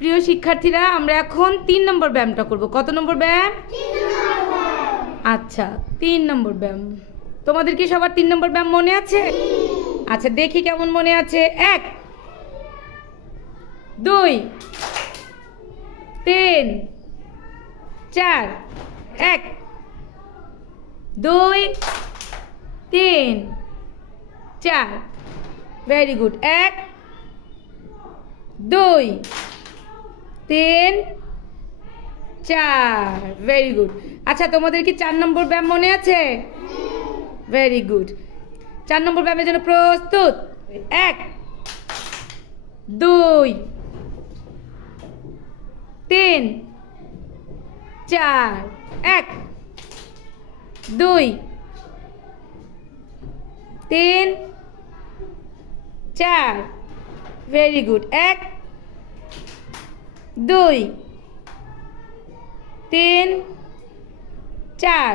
প্রিয় শিক্ষার্থীরা আমরা এখন তিন নম্বর ব্যায়ামটা করব। কত নম্বর ব্যায়াম? আচ্ছা তিন নম্বর ব্যায়াম। তোমাদের কি সবার তিন নম্বর ব্যায়াম মনে আছে? আচ্ছা দেখি কেমন মনে আছে। এক দুই তিন চার এক দুই তিন চার। ভেরি গুড এক দুই তিন, চার। ভেরি গুড আচ্ছা তোমাদের কি চার নম্বর ব্যায়াম মনে আছে? ভেরি গুড চার নম্বর ব্যায়ামের জন্য প্রস্তুত? এক, দুই, তিন, চার। এক, দুই, তিন, চার। ভেরি গুড এক দুই তিন চার।